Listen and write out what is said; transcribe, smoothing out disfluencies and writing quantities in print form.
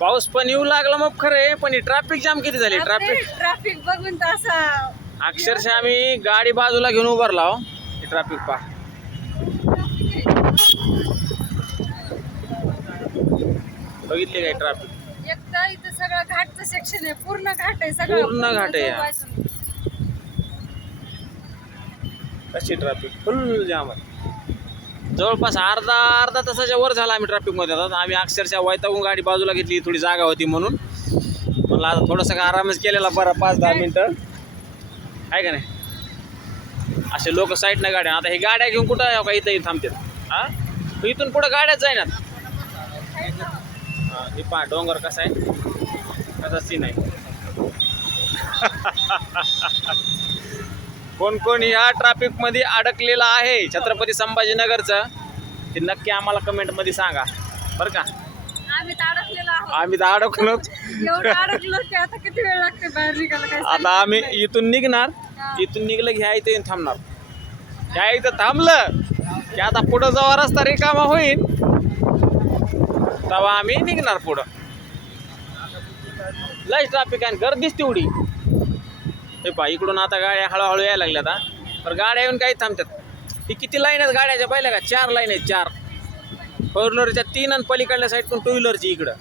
पाऊस पण येऊ लागला मग खरं, पण ट्रॅफिक जाम किती झाली. ट्रॅफिक बघून तर असा अक्षरशः आम्ही गाडी बाजूला घेऊन उभारला. ट्रॅफिक पा बघितले काय ट्रॅफिक. एकदा इथं सगळं घाटचं सेक्शन आहे, पूर्ण घाट आहे, सगळं पूर्ण घाट आहे. बाजूने. कशी ट्रॅफिक फुल जाम आहे. जवळपास अर्धा तासाच्या वर झाला आम्ही ट्रॅफिक मध्ये. आता आम्ही अक्षरशः वैतागून गाडी बाजूला घेतली, थोडी जागा होती म्हणून. मला आता थोडासा आरामच केलेला बरं, 5-10 मिनिटं आहे का नाही. असे लोक साईडनं गाड्या, आता हे गाड्या घेऊन कुठं का इथं थांबतात. हा इथून पुढे गाड्याच जाईनात. हे पहा डोंगर कसा आहे, कसा सीन आहे. कोण कोण या ट्रॅफिक मध्ये अडकलेला आहे छत्रपती संभाजीनगरचं, ते नक्की आम्हाला कमेंट मध्ये सांगा बरं का. आम्ही तर अडकलेलो आहोत. आम्ही तर अडकलो. एवढं अडकलो की आता किती वेळ लागते बाहेर निघायला काय आता आम्ही इथून निघणार, इथून निघलं की ह्या इथे येऊन थांबणार. ह्या इथं थांबलं की आता पुढं जेव्हा रस्ता रिकामा होईल तेव्हा आम्ही निघणार पुढं. लय ट्रॅफिक आहे, गर्दीच तेवढी. हे पहा इकडून आता गाड्या हळूहळू यायला लागल्या. आता तर गाड्या येऊन काही थांबतात. ही किती लाईन आहेत गाड्याच्या, पाहिल्या का? 4 लाईन आहेत, 4. फोर व्हीलरच्या 3 आणि पलीकडल्या साईडतून टू व्हीलरची इकडं.